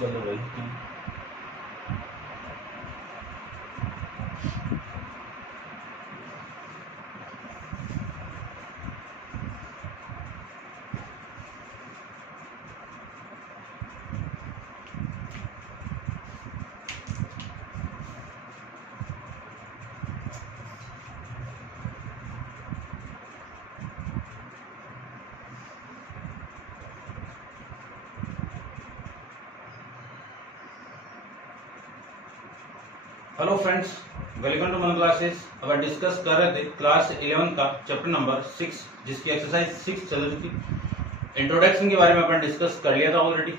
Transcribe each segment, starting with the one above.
चलो भाई। Hello friends, welcome to मन क्लासेस। अब डिस्कस कर रहे थे क्लास 11 का चैप्टर नंबर 6, जिसकी एक्सरसाइज 6 चल रही थी। इंट्रोडक्शन के बारे में अपन डिस्कस कर लिया था ऑलरेडी,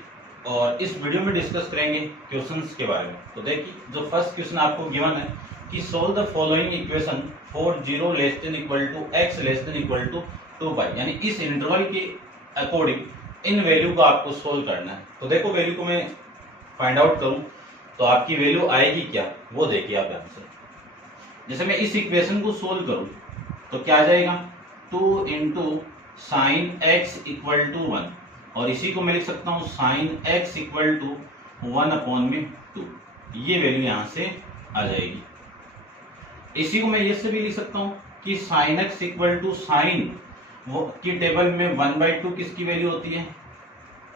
और इस वीडियो में डिस्कस करेंगे क्वेश्चंस के बारे में। तो देखिए, जो फर्स्ट क्वेश्चन आपको गिवन है कि solve the following equation for 0 less than equal to x less than equal to 2π, यानी इस इंटरवल के अकॉर्डिंग इन वैल्यू को आपको सोल्व करना है। तो देखो, वैल्यू को मैं फाइंड आउट करूं तो आपकी वैल्यू आएगी क्या, वो देखिए आप ध्यान से। जैसे मैं इस इक्वेशन को सोल्व करूं तो क्या आ जाएगा, 2 into sine x equal to 1, और इसी को मैं लिख सकता हूं sine x equal to 1 upon में 2। ये वैल्यू यहां से आ जाएगी। इसी को मैं ये से भी लिख सकता हूं कि sine x equal to sine वो की टेबल में 1/2 किसकी वैल्यू होती है,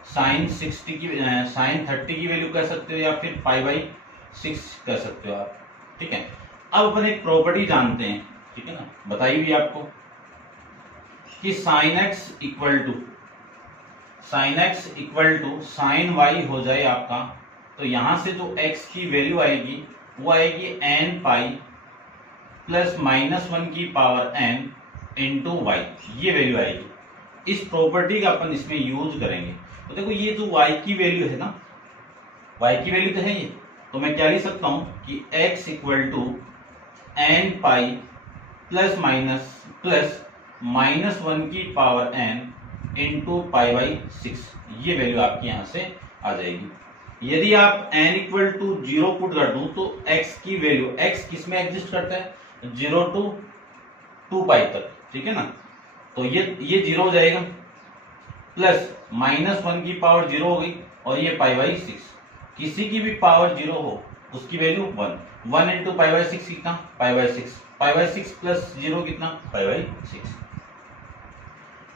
साइन 60 की, साइन 30 की वैल्यू कह सकते हो, या फिर π/6 कह सकते हो आप। ठीक है, अब अपन एक प्रॉपर्टी जानते हैं, ठीक है ना, बताई हुई आपको कि sine x equal to sine y हो जाए आपका। तो यहां से जो x की वैल्यू आएगी वो आएगी n π प्लस -1 की पावर n इंटू वाई, ये वैल्यू आएगी। इस प्रॉपर्टी का अपन इसमें यूज करेंगे। तो देखो, ये जो y की वैल्यू है ना, y की वैल्यू तो है ये, तो मैं क्या लिख सकता हूं कि x equal to n π plus -1 की पावर n इंटू π/6, ये वैल्यू आपकी यहां से आ जाएगी। यदि आप n इक्वल टू 0 पुट कर दूं तो x की वैल्यू, x किस में एग्जिस्ट करता है, 0 टू 2π तक, ठीक है ना। तो ये 0 हो जाएगा, प्लस -1 की पावर 0 हो गई, और ये π/6। किसी की भी पावर 0 हो उसकी वैल्यू 1 इंटू π/6 कितना, π/6 प्लस 0 कितना, π/6।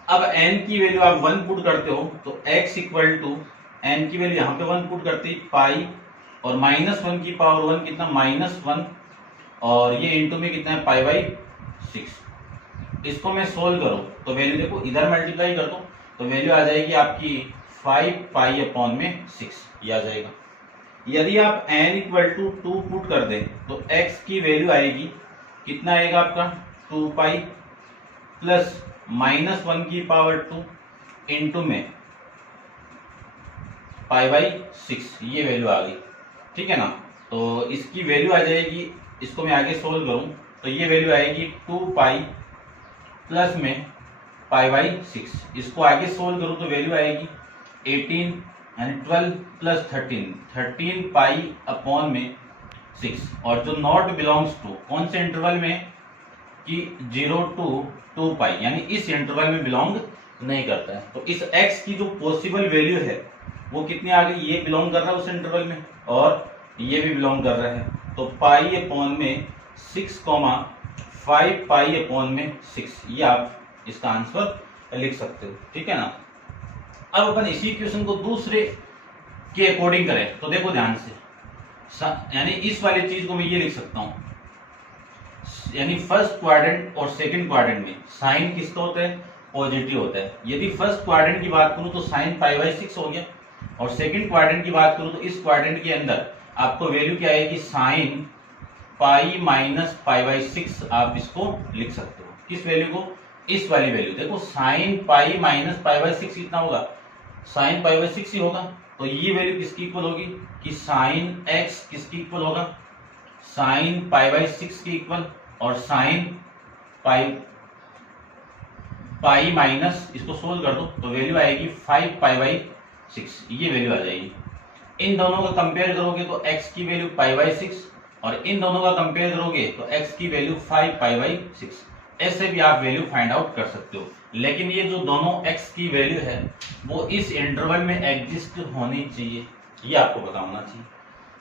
अब n की वैल्यू आप 1 पुट करते हो तो x इक्वल टू n की वैल्यू यहां पे 1 पुट करते ही पाई, और -1 की पावर 1 कितना, -1, और ये इंटू में कितना है, π/6। इसको मैं सोल्व करूं तो वैल्यू देखो, इधर मल्टीप्लाई कर दो तो वैल्यू आ जाएगी आपकी 5π/6, ये आ जाएगा। यदि आप n इक्वल टू 2 पुट कर दें तो x की वैल्यू आएगी कितना, आएगा आपका 2π प्लस -1 की पावर 2 इंटू में π/6, ये वैल्यू आ गई, ठीक है ना। तो इसकी वैल्यू आ जाएगी, इसको मैं आगे सोल्व करूं तो ये वैल्यू आएगी 2π प्लस में π/6। इसको आगे सोल्व करूं तो वैल्यू आएगी 18, यानी 12 प्लस 13π/6। और जो नॉट बिलोंग्स टू कौन से इंटरवल में, कि 0 टू 2π, यानी इस इंटरवल में बिलोंग नहीं करता है। तो इस x की जो पॉसिबल वैल्यू है वो कितनी आ गई, ये बिलोंग कर रहा है उस इंटरवल में, और ये भी बिलोंग कर रहा है। तो π/6, 5π/6, ये आप इसका आंसर लिख सकते हो, ठीक है ना। अब अपन इसी क्वेश्चन को दूसरे के अकॉर्डिंग करें तो देखो ध्यान से, यानी इस वाली चीज को मैं ये लिख सकता हूं, यानी फर्स्ट क्वाड्रेंट और सेकंड क्वाड्रेंट में साइन किसका होता है, पॉजिटिव होता है। यदि फर्स्ट क्वाड्रेंट की बात करूं तो साइन π/6 हो गया, और सेकंड क्वाड्रेंट की बात करूं तो इस क्वाड्रेंट के अंदर आपको वैल्यू क्या आएगी, साइन π-π/6, आप इसको लिख सकते हो। किस वैल्यू को, इस वाली वैल्यू। देखो, साइन π-π/6 कितना होगा, साइन π/6 ही होगा। तो ये वैल्यू किसकी इक्वल होगी, कि साइन x किसकी इक्वल होगा, साइन π/6 की इक्वल, और साइन पाई माइनस, इसको सोल्व कर दो तो वैल्यू आएगी 5π/6, ये वैल्यू आ जाएगी। इन दोनों का कंपेयर करोगे तो x की वैल्यू π/6, और इन दोनों का कंपेयर करोगे तो x की वैल्यू 5π/6। ऐसे भी आप वैल्यू फाइंड आउट कर सकते हो, लेकिन ये जो दोनों x की वैल्यू है वो इस इंटरवल में एग्जिस्ट होनी चाहिए। ये आपको पता होना चाहिए।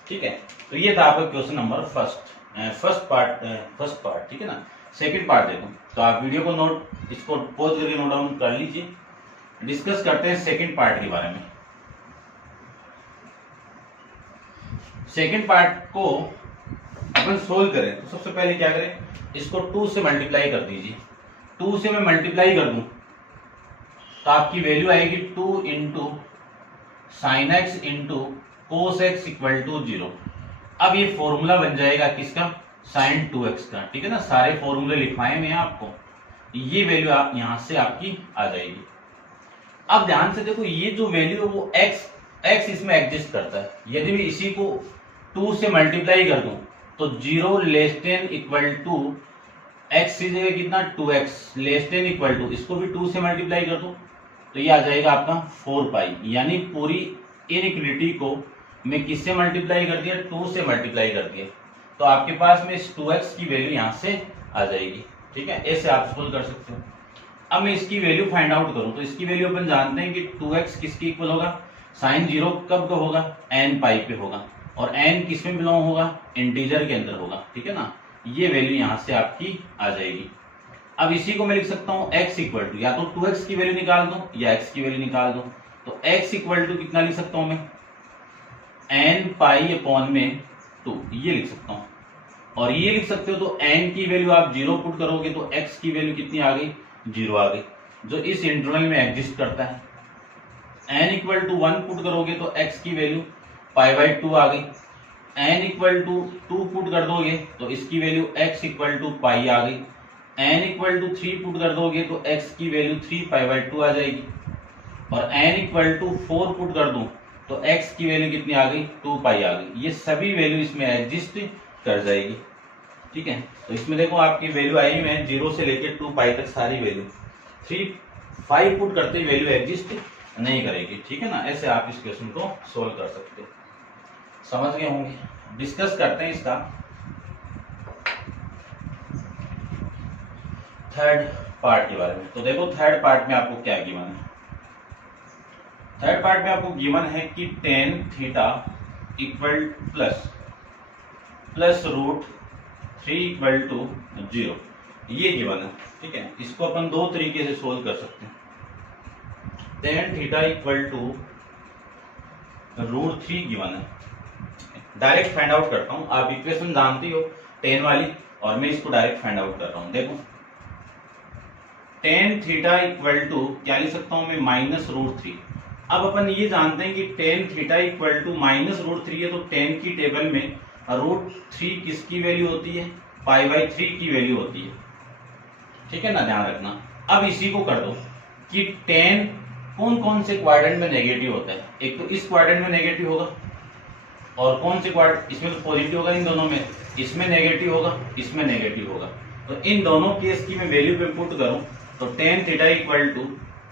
ठीक है, तो ये था आपका क्वेश्चन नंबर फर्स्ट पार्ट। ठीक है ना। सेकंड पार्ट देखो, तो आप वीडियो को नोट इसको पॉज करके नोट डाउन कर लीजिए। डिस्कस करते हैं सेकंड पार्ट के बारे में। सेकंड पार्ट को अपन सोल्व करें तो सबसे पहले क्या करें, इसको 2 से मल्टीप्लाई कर दीजिए। 2 से मैं मल्टीप्लाई कर दूं तो आपकी वैल्यू आएगी 2 into sine x into cos x equal to 0। अब ये फॉर्मूला बन जाएगा किसका, साइन 2x का। ठीक है ना, सारे फॉर्मूले लिखवाए मैं आपको, ये वैल्यू आप यहां से आपकी आ जाएगी। अब ध्यान से देखो, ये जो वैल्यू है वो x इसमें एग्जिस्ट करता है। यदि मैं इसी को 2 से मल्टीप्लाई कर दूं तो 0 less than equal to x की जगह कितना 2x less than equal to, इसको भी 2 से मल्टीप्लाई कर दूं तो ये आ जाएगा आपका 4 पाई। यानी पूरी इनइक्वालिटी को मैं किससे मल्टीप्लाई कर दिया, 2 से मल्टीप्लाई कर दिया, तो आपके पास में इस 2x की वैल्यू यहां से आ जाएगी। ठीक है, ऐसे आप सोल्व कर सकते हो। अब मैं इसकी वैल्यू फाइंड आउट करूं तो इसकी वैल्यू अपन जानते हैं कि 2x किसके इक्वल होगा, साइन 0 कब का होगा, n पाई पे होगा, और n किस में बिलोंग होगा, इंटीजर के अंदर होगा। ठीक है ना, ये वैल्यू यहां से आपकी आ जाएगी। अब इसी को मैं लिख सकता हूं x इक्वल टू, या तो 2x की वैल्यू निकाल दूं या x की वैल्यू निकाल दूं। तो x इक्वल टू कितना लिख सकता हूं मैं, n पाई अपॉन में 2, ये लिख सकता हूं। और ये लिख सकते हो तो n की वैल्यू आप 0 पुट करोगे तो x की वैल्यू कितनी आ गई, 0 आ गई, जो इस इंटरवल में एग्जिस्ट करता है। n इक्वल टू 1 पुट करोगे तो x की वैल्यू पाई बाई 2 आ गई। n इक्वल टू 2 पुट कर दोगे तो इसकी वैल्यू x इक्वल टू पाई आ गई। n इक्वल टू 3 पुट कर दोगे तो x की वैल्यू 3 पाई बाई 2 आ जाएगी। और n इक्वल टू 4 पुट कर दूं तो x की वैल्यू कितनी आ गई, 2 पाई आ गई। ये सभी वैल्यू इसमें एग्जिस्ट कर जाएगी। ठीक है, तो इसमें देखो आपकी वैल्यू आई हुई है 0 से लेकर 2 पाई तक सारी वैल्यू। 5 पुट करते ही वैल्यू एग्जिस्ट नहीं करेगी। ठीक है ना, ऐसे आप इस क्वेश्चन को सोल्व कर सकते हो। समझ गए होंगे। डिस्कस करते हैं इसका थर्ड पार्ट के बारे में। तो देखो थर्ड पार्ट में आपको क्या गिवन है, थर्ड पार्ट में आपको गिवन है कि tan theta equal plus root 3 equal to 0, ये गिवन है। ठीक है, इसको अपन दो तरीके से सोल्व कर सकते हैं। tan theta equal to root 3 given है। डायरेक्ट फाइंड आउट करता हूं, आप इक्वेशन जानती हो tan वाली, और मैं इसको डायरेक्ट फाइंड आउट कर रहा हूं। देखो tan थीटा इक्वल टू क्या लिख सकता हूं मैं, माइनस रूट 3। अब अपन ये जानते हैं कि tan theta equal to minus root 3 है, तो tan की टेबल में रूट 3 किसकी वैल्यू होती है, पाई बाई 3 की वैल्यू होती है। ठीक है ना, ध्यान रखना। अब इसी को कर दो कि tan कौन कौन से क्वाड्रेंट में नेगेटिव होता है। एक तो इस क्वाड्रेंट में नेगेटिव होगा, और कौन से क्वाड्रेंट, इसमें तो पॉजिटिव होगा, इन दोनों में, इसमें नेगेटिव होगा, इसमें नेगेटिव होगा। तो इन दोनों केस की मैं वैल्यू पे पुट करूं तो tan theta equal to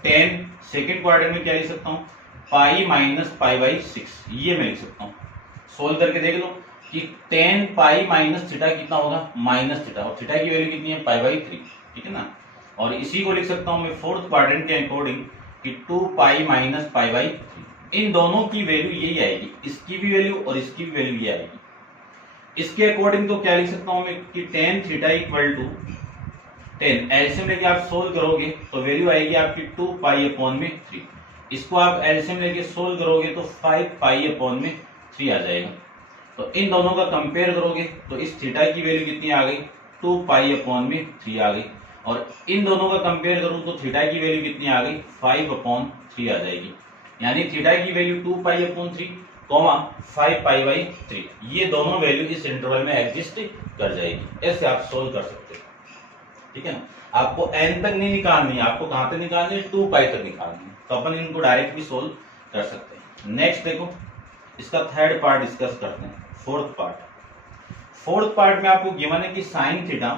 tan second quadrant में क्या लिख सकता हूँ, पाई माइनस पाई बाई 6, ये मैं लिख सकता हूँ। सोल्व करके देख लो कि tan पाई माइनस थीटा कितना होगा, माइनस थीटा, और थीटा की वैल्यू कितनी है, पाई बाई 3। ठीक है ना, और इसी को लिख सकता हूँ मैं फोर्थ क्वाड्रेंट के अकॉर्डिंग कि 2 पाई माइनस पाई बाई 3। इन दोनों की वैल्यू यही आएगी, इसकी भी वैल्यू और इसकी भी वैल्यू ये आएगी। इसके अकॉर्डिंग तो क्या लिख सकता हूँ मैं कि tan theta equal to 10, LCM लेके आप सोल्व करोगे तो वैल्यू आएगी आपकी 2 पाई अपॉन में 3। इसको आप एलसीएम लेके सोल्व करोगे तो 5 पाई अपॉन में 3 आ जाएगा। तो इन दोनों का कंपेयर करोगे तो इस थीटा की वैल्यू कितनी आ गई, 2 पाई अपॉन में 3 आ गई, और इन दोनों का कंपेयर करूं तो थीटा की वैल्यू कितनी आ गई, 5 अपॉन 3 आ जाएगी। यानी थीटा की value 2 pi upon 3 comma 5 pi by 3, ये दोनों वैल्यू इस इंटरवल में एग्जिस्ट कर जाएगी। ऐसे आप सोल्व कर सकते हो। ठीक है ना, आपको n तक नहीं निकालनी है, आपको कहां तक निकालनी है, 2 पाई तक निकालनी है, तो अपन इनको डायरेक्ट भी सोल्व कर सकते हैं। नेक्स्ट देखो इसका थर्ड पार्ट डिस्कस करते हैं। फोर्थ पार्ट में आपको गिवन है कि sine theta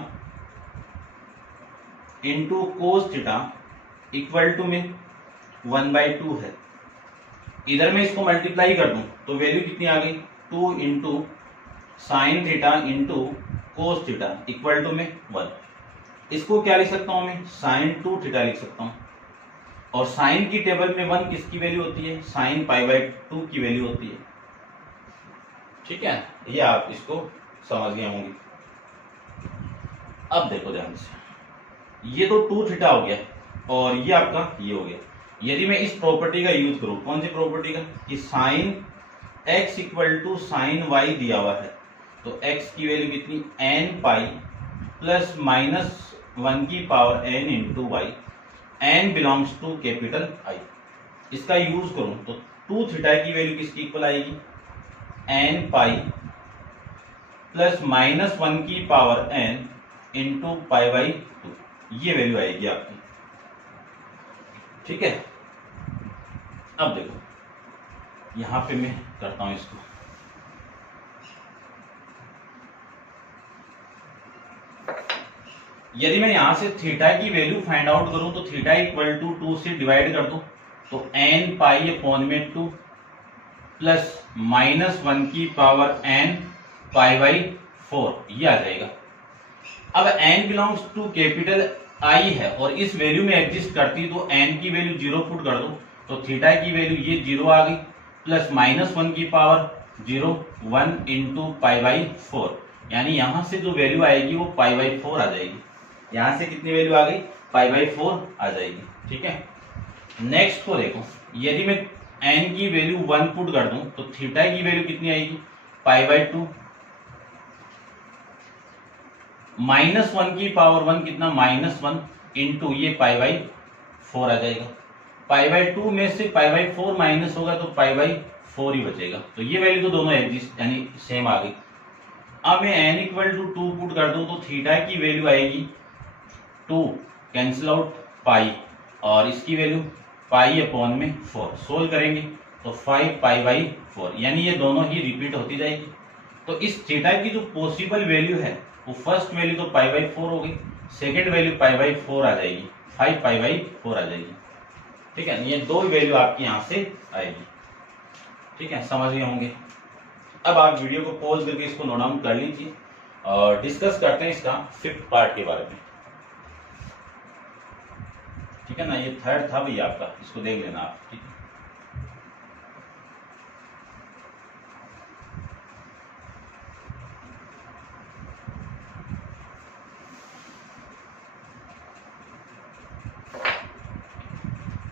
into cos theta equal to में 1/2 है। इधर में इसको मल्टीप्लाई कर दूं तो वैल्यू कितनी आ गई, 2 into sine theta into cos theta equal to में 1। इसको क्या लिख सकता हूं मैं, साइन 2 थीटा लिख सकता हूं, और साइन की टेबल में 1 किसकी वैल्यू होती है, साइन पाई बाई 2 की वैल्यू होती है। ठीक है, ये आप इसको समझ गए होंगे। अब देखो ध्यान से, ये तो 2 थीटा हो गया और ये आपका ये हो गया। यदि मैं इस प्रॉपर्टी का यूज करूं, कौन सी प्रॉपर्टी का, कि sine x equal to sine y दिया हुआ है, तो x की वैल्यू कितनी, n पाई प्लस माइनस 1 की power n into y, n belongs to capital I। इसका यूज करूं तो 2 थीटा की वैल्यू किसकी इक्वल आएगी, n पाई प्लस माइनस 1 की power n into pi by 2, ये वैल्यू आएगी आपकी। ठीक है, अब देखो यहां पे मैं करता हूं इसको, यदि मैं यहां से थीटा की वैल्यू फाइंड आउट करूं तो थीटा इक्वल टू 2 से डिवाइड कर दूं तो n पाई अपॉन में 2 प्लस माइनस 1 की पावर n पाई बाई 4, ये आ जाएगा। अब n belongs to capital I है और इस वैल्यू में एग्जिस्ट करती तो n की वैल्यू 0 पुट कर दो तो थीटा की वैल्यू ये 0 आ गई, प्लस माइनस 1 की पावर 0 1 इंटू पाई बाई 4, यानी यहां से जो वैल्यू आएगी वो पाई बाई 4 आ जाएगी। यहां से कितनी वैल्यू आ गई, पाई बाई 4 आ जाएगी। ठीक है, नेक्स्ट को देखो, यदि मैं n की वैल्यू 1 पुट कर दूं तो थीटा की वैल्यू कितनी आएगी, पाई बाई 2 माइनस 1 की पावर 1 कितना, माइनस 1 इंटू ये पाई बाई 4 आ जाएगा। पाई बाई 2 में से पाई बाई 4 माइनस होगा तो पाई बाई 4 ही बचेगा, तो ये वैल्यू तो दोनों एग्जिस्ट यानी सेम आ गई। अब मैं n इक्वल टू 2 पुट कर दूं तो थीटा की वैल्यू आएगी 2 कैंसिल आउट पाई और इसकी वैल्यू पाई अपॉन में 4, सोल्व करेंगे तो 5 पाई बाई 4, यानी ये दोनों ही रिपीट होती जाएगी। तो इस थीटा की जो पॉसिबल वैल्यू है वो फर्स्ट वैल्यू तो पाई बाई 4 होगी, सेकेंड वैल्यू पाई बाई 4 आ जाएगी, 5 पाई बाई 4 आ जाएगी। ठीक है, ये दो वैल्यू आपकी यहां से आएगी। ठीक है, समझ गए होंगे। अब आप वीडियो को पॉज करके इसको नोट डाउन कर लीजिए और डिस्कस करते हैं इसका 5th पार्ट के बारे में। ठीक है ना, ये 3rd था भैया आपका, इसको देख लेना आप। ठीक है,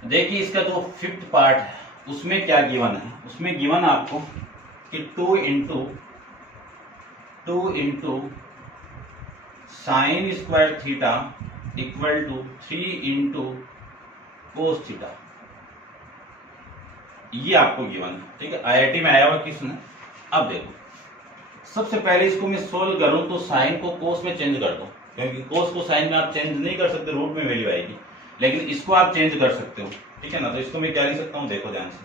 देखिए इसका जो 5th पार्ट है उसमें क्या गिवन है, उसमें गिवन आपको कि 2 into sine square theta equal to 3 into cos theta, ये आपको गिवन है। ठीक है, आईआईटी में आया हुआ क्वेश्चन है। अब देखो, सबसे पहले इसको मैं सोल्व करूं तो साइन को कोस में चेंज कर दो, क्योंकि कोस को साइन में आप चेंज नहीं कर सकते, रूट में वैल्यू आएगी, लेकिन इसको आप चेंज कर सकते हो। ठीक है ना, तो इसको मैं क्या लिख सकता हूं, देखो ध्यान से,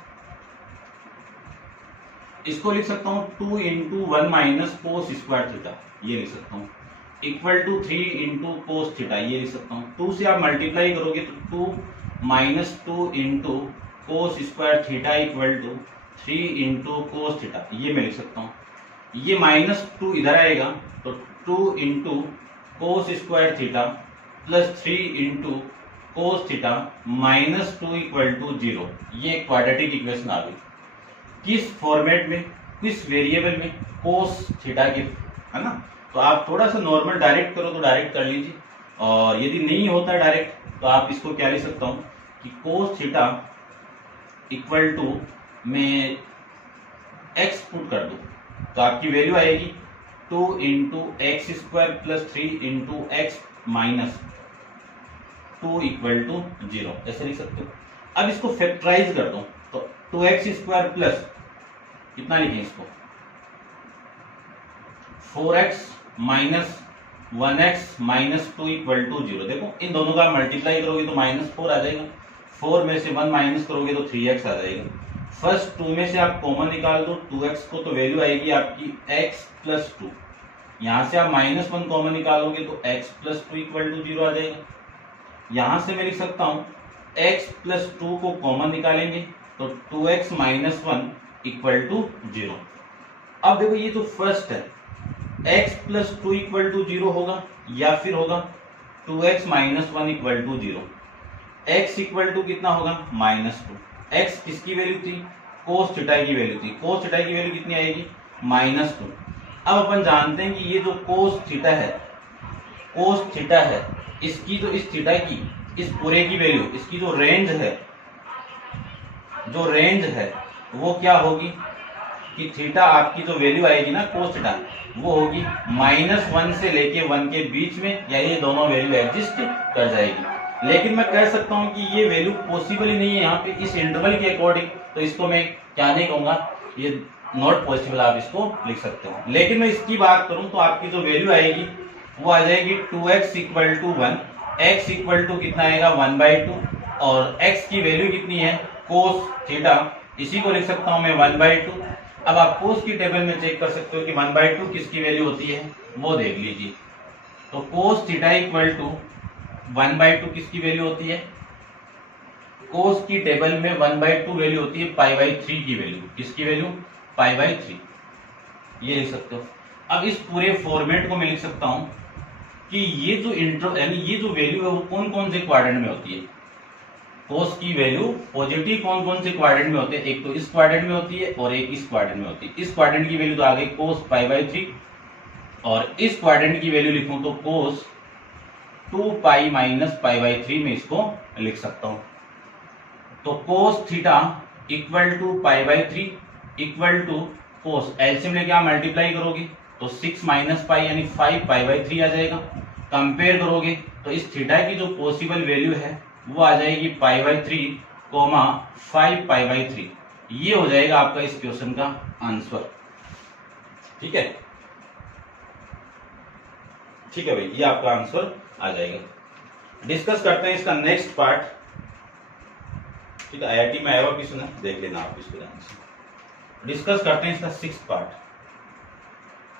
इसको लिख सकता हूं 2 into 1 minus cos square theta, ये लिख सकता हूं, equal to 3 into cos theta, ये लिख सकता हूं। 2 से आप मल्टीप्लाई करोगे तो 2 minus 2 into cos square theta equal to 3 into cos theta, ये मैं लिख सकता हूं। ये माइनस 2 इधर आएगा तो 2 into cos square theta plus 3 into cos theta minus 2 equal to 0, ये क्वाड्रेटिक इक्वेशन आ गई। किस फॉर्मेट में, किस वेरिएबल में, कोस थीटा के, है ना। तो आप थोड़ा सा नॉर्मल डायरेक्ट करो तो डायरेक्ट कर लीजिए, और यदि नहीं होता डायरेक्ट तो आप इसको क्या लिख सकता हूं कि कोस थीटा इक्वल टू मैं एक्स पुट कर दूं तो आपकी वैल्यू आएगी 2 into x square plus 3 into x minus 2 equal to 0, ऐसे लिख सकते हो। अब इसको फैक्टराइज कर दो तो 2x स्क्वायर प्लस कितना लिखें इसको, 4x minus 1x minus 2 equal to 0। देखो इन दोनों का मल्टीप्लाई करोगे तो -4 आ जाएगा, 4 में से 1 माइनस करोगे तो 3x आ जाएगा। फर्स्ट 2 में से आप कॉमन निकाल दो 2x को, तो वैल्यू आएगी आपकी x प्लस 2। यहां से आप -1 कॉमन निकालोगे तो x प्लस 2 इक्वल टू 0 आ जाएगा। यहां से मैं लिख सकता हूं x प्लस 2 को कॉमन निकालेंगे तो 2x माइनस 1 इक्वल टू 0। अब देखो ये तो फर्स्ट है, x प्लस 2 इक्वल टू 0 होगा या फिर होगा 2x minus 1 equal to 0। x equal to कितना होगा, -2। x किसकी वैल्यू थी, कोस थीटा की वैल्यू थी। कोस थीटा की वैल्यू कितनी आएगी, -2। अब अपन जानते हैं कि ये जो कोस थीटा है, इसकी तो इस थीटा की इस पूरे की वैल्यू, इसकी जो रेंज है वो क्या होगी कि थीटा आपकी जो वैल्यू आएगी ना कोस थीटा, वो होगी -1 से लेके 1 के बीच में, या ये दोनों वैल्यू एग्जिस्ट कर जाएगी। लेकिन मैं कह सकता हूं कि ये वैल्यू पॉसिबल ही नहीं है यहाँ पे इस इंटरवल के अकॉर्डिंग, तो इसको मैं क्या नहीं कहूंगा, ये नॉट पॉसिबल, आप इसको लिख सकते हो। लेकिन मैं इसकी बात करूं तो आपकी जो वैल्यू आएगी वो आ जाएगी 2x = 1, x = कितना आएगा 1/2, और x की वैल्यू कितनी है कोस थीटा, इसी को लिख सकता हूं मैं 1/2। अब आप कोस की टेबल में चेक कर सकते हो कि 1/2 किसकी वैल्यू होती है, वो देख लीजिए। तो कोस थीटा = 1/2 किसकी वैल्यू होती है, कोस की टेबल में 1/2 वैल्यू होती है π/3 की वैल्यू, किसकी वैल्यू π/3, ये लिख सकते हो। अब इस पूरे फॉर्मेट को मैं लिख सकता हूं कि ये जो यानी ये जो वैल्यू है वो कौन कौन से क्वाड्रेंट में होती है, कोस की वैल्यू पॉजिटिव कौन कौन से क्वाड्रेंट में होते हैं, एक तो इस क्वाड्रेंट में होती है और एक इस क्वाड्रेंट में होती है। इस क्वाड्रेंट की वैल्यू तो आ गई कोस π/3, और इस क्वाड्रेंट की वैल्यू लिखूं तो कोस 2π - π/3 में इसको लिख सकता हूं। तो कोस थीटा = π/3 = कोस, एलसीएम लेके आप मल्टीप्लाई करोगे तो 6 - π यानी 5π/3 आ जाएगा। कंपेयर करोगे तो इस थीटा की जो पॉसिबल वैल्यू है वो आ जाएगी π/3, 5π/3। ये हो जाएगा आपका इस क्वेश्चन का आंसर। ठीक है भाई, ये आपका आंसर आ जाएगा। डिस्कस करते हैं इसका नेक्स्ट पार्ट। ठीक है, आईआईटी में आया हुआ क्वेश्चन है, देख लेना आप इसको ध्यान से। डिस्कस करते हैं इसका 6th पार्ट।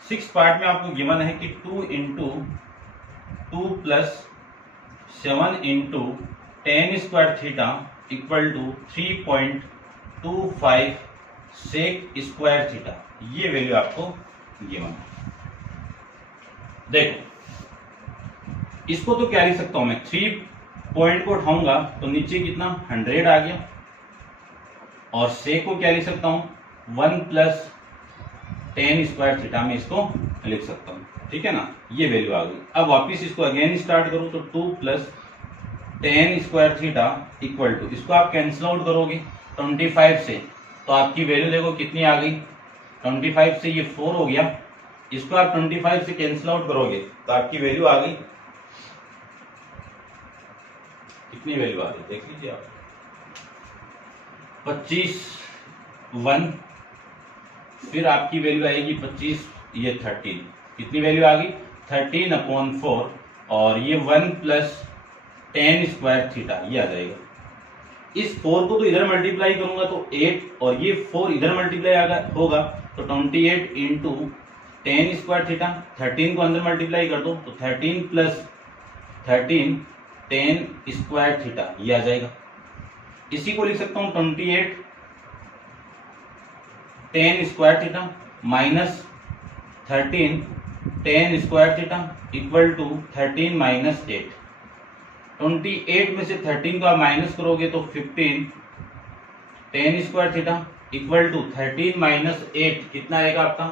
6th पार्ट में आपको गिवन है कि 2 × 2 + 7 × tan² थीटा = 3.25 sec² थीटा, ये वैल्यू आपको गिवन है। देखो इसको तो क्या लिख सकता हूं मैं, 3 पॉइंट को उठाऊंगा तो नीचे कितना 100 आ गया, और सेक को क्या लिख सकता हूं 1 + tan² थीटा में इसको लिख सकता हूं। ठीक है ना, ये वैल्यू आ गई। अब वापिस इसको अगेन स्टार्ट करूं तो 2 + tan² थीटा = इसको आप कैंसिल आउट करोगे 25 से, तो आपकी वैल्यू देखो कितनी आ गई, 25 से ये 4 हो गया, इसको आप 25 से कैंसिल आउट करोगे तो आपकी वैल्यू आ गई, कितनी वैल्यू आ गई देख लीजिए आप, 25 1, फिर आपकी वैल्यू आएगी 25, ये 13, कितनी वैल्यू आ गई 13/4, और ये 1 + tan² थीटा, ये आ जाएगा। इस 4 को तो इधर मल्टीप्लाई करूंगा तो 8, और ये 4 इधर मल्टीप्लाई होगा तो 28 × tan² थीटा, 13 को अंदर मल्टीप्लाई कर दो तो 13 + 13 tan² थीटा, ये आ जाएगा। इसी को लिख सकता हूं 28 tan² थीटा - 13 tan² थीटा = 13 - 8। 28 में से 13 को आप माइनस करोगे तो 15 tan² थीटा = 13 - 8, कितना आएगा आपका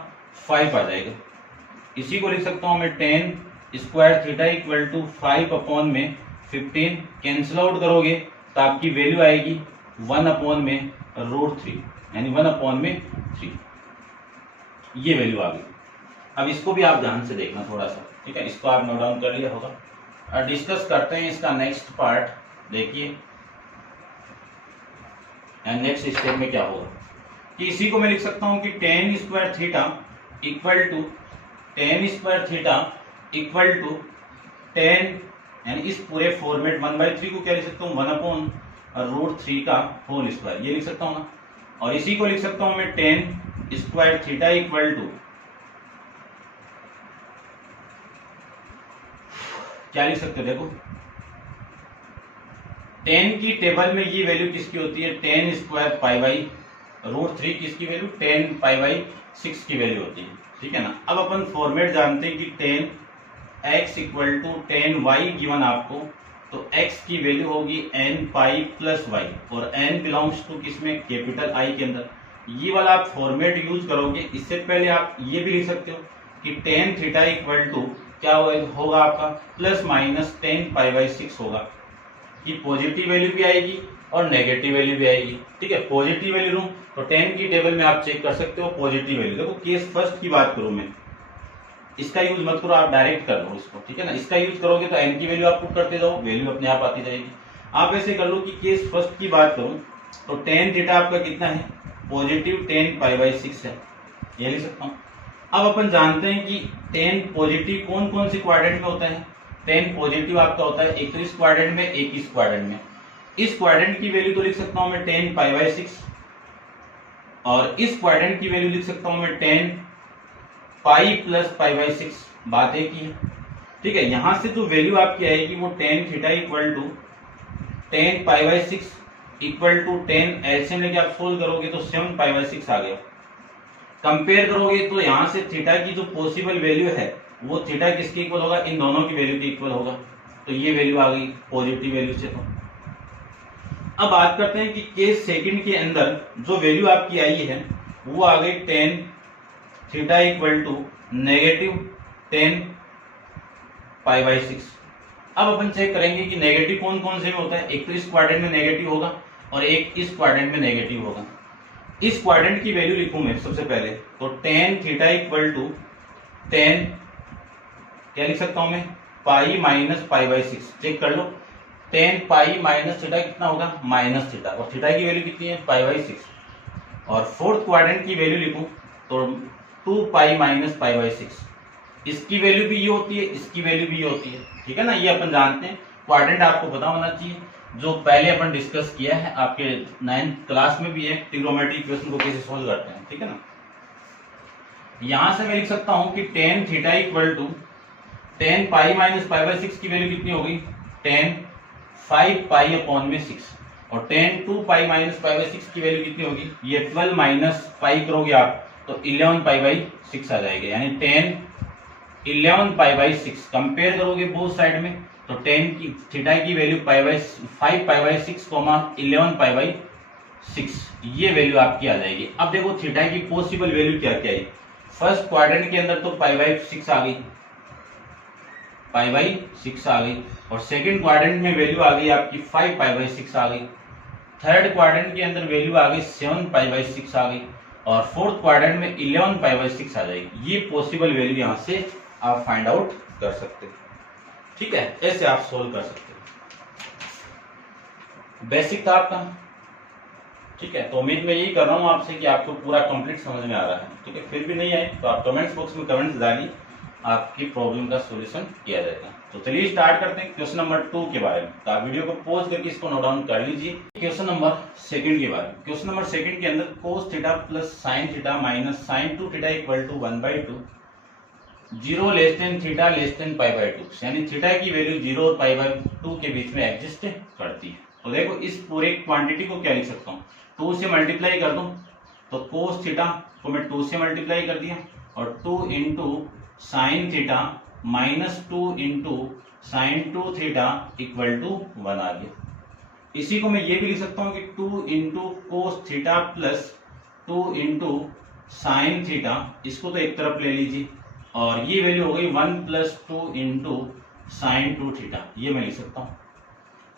5 आ जाएगा। इसी को लिख सकता हूं मैं tan² थीटा = 5/15, कैंसिल आउट करोगे तो आपकी वैल्यू आएगी 1/√3, यानी 1/3, ये वैल्यू आ गई। अब इसको भी आप ध्यान से देखना थोड़ा सा, ठीक है, इसको आप नोट डाउन कर लिया होगा। और डिस्कस करते हैं इसका नेक्स्ट पार्ट। देखिए नेक्स्ट स्टेप में क्या होगा कि इसी को मैं लिख सकता हूं कि tan² थीटा = 10, यानी इस पूरे फॉर्मेट 1/3 को क्या लिख सकता हूँ 1/√3 का होल स्क्वायर, ये लिख सकता हूँ ना। और इसी को लिख सकता हूँ मैं tan² थीटा = क्या लिख सकते हो, देखो 10 की टेबल में ये वैल्यू किसकी होती है, tan² π/√3 किसकी वैल्यू 10 π/6 की वैल्यू होती है। ठीक है ना। अब अपन फॉर्मेट जानते हैं कि tan x = tan y given आपको, तो x की वैल्यू होगी n π + y, और n बिलोंग्स टू किसमें, कैपिटल I के अंदर। ये वाला आप फॉर्मेट यूज करोगे। इससे पहले आप ये भी लिख सकते हो कि टेन थीटा इक्वल टू क्या होगा आपका plus minus ten pi by six होगा, कि पॉजिटिव वैल्यू भी आएगी और नेगेटिव वैल्यू भी आएगी। ठीक है, पॉजिटिव वैल्यू लूं तो टेन की टेबल में आप चेक कर सकते हो पॉजिटिव वैल्यू। देखो केस फर्स्ट की बात करूं मैं, इसका यूज मत करो, आप डायरेक्ट कर लो इसको। ठीक है ना, इसका यूज करोगे तो एन की वैल्यू आप पुट करते जाओ, वैल्यू अपने आप आती जाएगी। आप ऐसे कर लो कि केस फर्स्ट की बात करूं तो टेन थीटा आपका कितना है, positive ten pi by six है, ये लिख सकता हूं। अब अपन जानते हैं कि टेन पॉजिटिव कौन कौन से क्वाड्रेंट में होता है। टेन पॉजिटिव आपका होता है एक तो इस क्वाड्रेंट में, एक इस क्वाड्रेंट में। इस क्वाड्रेंट की वैल्यू तो लिख सकता हूं मैं टेन पाई बाई सिक्स, और इस क्वाड्रेंट की वैल्यू लिख सकता हूं मैं ten pi plus pi by six. बात एक ही है। ठीक है, यहां से जो वैल्यू आपकी आएगी वो tan theta equal to tan pi by six equal to tan, LCM लेके आप सोल्व करोगे तो 7 पाई बाई सिक्स आ गया। कंपेयर करोगे तो यहां से थीटा की जो पॉसिबल वैल्यू है वो थीटा किसके इक्वल होगा, इन दोनों की वैल्यू के इक्वल होगा। तो ये वैल्यू आ गई पॉजिटिव वैल्यू से। तो अब बात करते हैं कि केस सेकंड के अंदर जो वैल्यू आपकी आई है वो आ गई tan theta equal to negative tan pi by six. अब अपन चेक करेंगे कि नेगेटिव कौन कौन से में होता है। एक तो इस क्वाड्रेंट में नेगेटिव होगा और एक इस क्वाड्रेंट में नेगेटिव होगा। इस क्वाड्रेंट की वैल्यू लिखूं मैं सबसे पहले, तो tan theta equal to tan क्या लिख सकता हूं मैं, pi minus pi by six. Check कर लो, टेन पाई माइनस थीटा कितना होगा, माइनस थीटा, और थीटा की वैल्यू कितनी है, पाई बाई सिक्स। और फोर्थ क्वाड्रेंट की वैल्यू लिखूं तो two pi minus pi by six. इसकी वैल्यू भी ये होती है, इसकी वैल्यू भी ये होती है। ठीक है ना, ये अपन जानते हैं। क्वाड्रेंट आपको पता होना चाहिए, जो पहले अपन डिस्कस किया है आपके 9th क्लास में भी है, ट्रिग्नोमेट्री इक्वेशन को कैसे सोल्व करते हैं। ठीक है ना, यहां से मैं लिख सकता हूं कि tan theta equal to tan pi minus pi by six की वैल्यू कितनी होगी, टेन फाइव पाई अपॉन में सिक्स, और tan two pi minus pi by six की वैल्यू कितनी होगी, ये 12 माइनस फाइव करोगे आप तो 11 पाई बाई सिक्स आ जाएगा, यानी 11 पाई बाई सिक्स। कंपेयर करोगे बोथ साइड में तो टेन की थीटा की value pi by 5 pi by 6 11 pi by 6, ये वैल्यू आपकी आ जाएगी। अब देखो थीटा की पॉसिबल वैल्यू क्या क्या है। फर्स्ट क्वाड्रेंट के अंदर तो पाई बाई 6 आ गई, पाई बाई 6 आ गई, और सेकंड क्वाड्रेंट में वैल्यू आ गई आपकी 5 पाई बाई 6 आ गई। थर्ड क्वाड्रेंट के अंदर वैल्यू आ गई 7 पाई बाई 6 आ गई, और फोर्थ क्वाड्रेंट में 11 पाई बाई 6 आ जाएगी। ये पॉसिबल वैल्यू यहां से आप फाइंड आउट कर सकते हो। ठीक है, ऐसे आप सोल्व कर सकते हो। बेसिक था आपका। ठीक है, तो उम्मीद मैं यही कर रहा हूं आपसे कि आपको पूरा कंप्लीट समझ में आ रहा है। ठीक है, फिर भी नहीं आए तो आप कमेंट्स बॉक्स में कमेंट्स डालिए, आपकी प्रॉब्लम का सॉल्यूशन किया जाएगा। तो चलिए स्टार्ट करते हैं क्वेश्चन नंबर 2 के बारे में। तो आप वीडियो को पॉज करके इसको नोट डाउन कर लीजिए। क्वेश्चन नंबर सेकंड के बारे में। क्वेश्चन नंबर सेकंड के अंदर cos theta plus sin theta minus sin 2 theta equal to 1/2 0 less than theta less than pi by 2, यानी थीटा की वैल्यू 0 और पाई बाई 2 के बीच में एग्जिस्ट करती है। तो देखो इस पूरे क्वांटिटी को क्या लिख सकता हूँ, 2 से मल्टीप्लाई कर दूं तो cos थीटा को मैं 2 से मल्टीप्लाई कर दिया, और 2 into sine theta minus 2 into sine 2 theta equal to 1 आ गया। इसी को मैं ये भी लिख सकता हूँ कि 2 into cos theta plus 2 into sine theta, इसको तो एक तरफ ले लीजिए, और ये वैल्यू हो गई 1 प्लस 2 इंटू साइन 2 थीटा, ये मैं लिख सकता हूँ।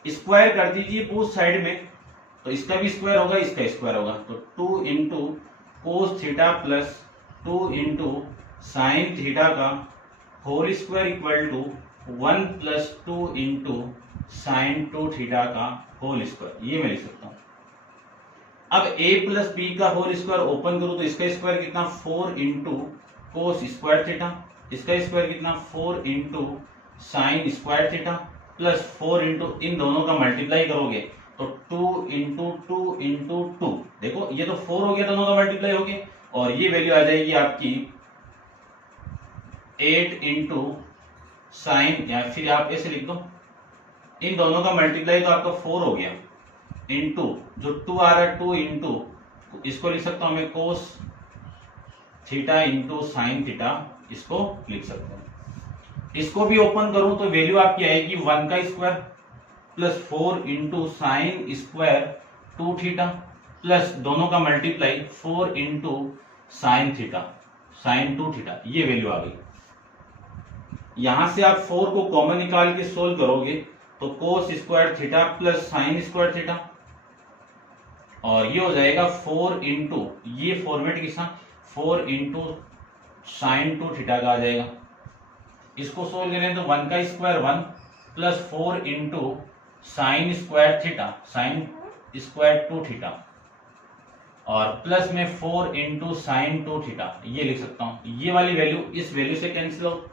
स्क्वायर कर दीजिए बोथ साइड में, तो इसका भी स्क्वायर होगा, इसका स्क्वायर होगा, तो 2 into cos theta plus 2 into sine theta का whole square equal to 1 plus 2 into sine 2 theta का होल स्क्वायर, ये मैं लिख सकता हूँ। अब a प्लस बी का होल स्क्वायर ओपन करूं तो इसका स्क्वायर कितना 4 इंटू कोस स्क्वायर थीटा, इसका स्क्वायर कितना 4 into sine square theta, plus 4 into इन दोनों का मल्टीप्लाई करोगे तो 2 इंटू 2 इंटू 2, देखो ये तो 4 हो गया, दोनों का मल्टीप्लाई हो गया, और ये वैल्यू आ जाएगी आपकी 8 इंटू साइन, या फिर आप ऐसे लिख दो, इन दोनों का मल्टीप्लाई तो आपका 4 हो गया, इंटू जो 2 आ रहा है 2 इंटू, इसको लिख सकता हूं मैं cos theta into sine theta, इसको लिख सकते हैं। इसको भी ओपन करूं तो वैल्यू आपकी आएगी 1 का square plus 4 into sine square 2 theta, plus दोनों का multiply 4 into sine theta, sine 2 theta, ये वैल्यू आ गई। यहां से आप 4 को कॉमन निकाल के सोल्व करोगे तो कोस square theta plus sign square theta, और ये हो जाएगा 4 इंटू, ये फॉर्मेट किसका, 4 इंटू साइन 2 थीटा का आ जाएगा। इसको सोल्व करें तो 1 का square 1 plus 4 into sine square theta, sign square 2 theta, और प्लस में 4 इंटू साइन 2 थीटा, ये लिख सकता हूं। ये वाली वैल्यू इस वैल्यू से कैंसिल हो,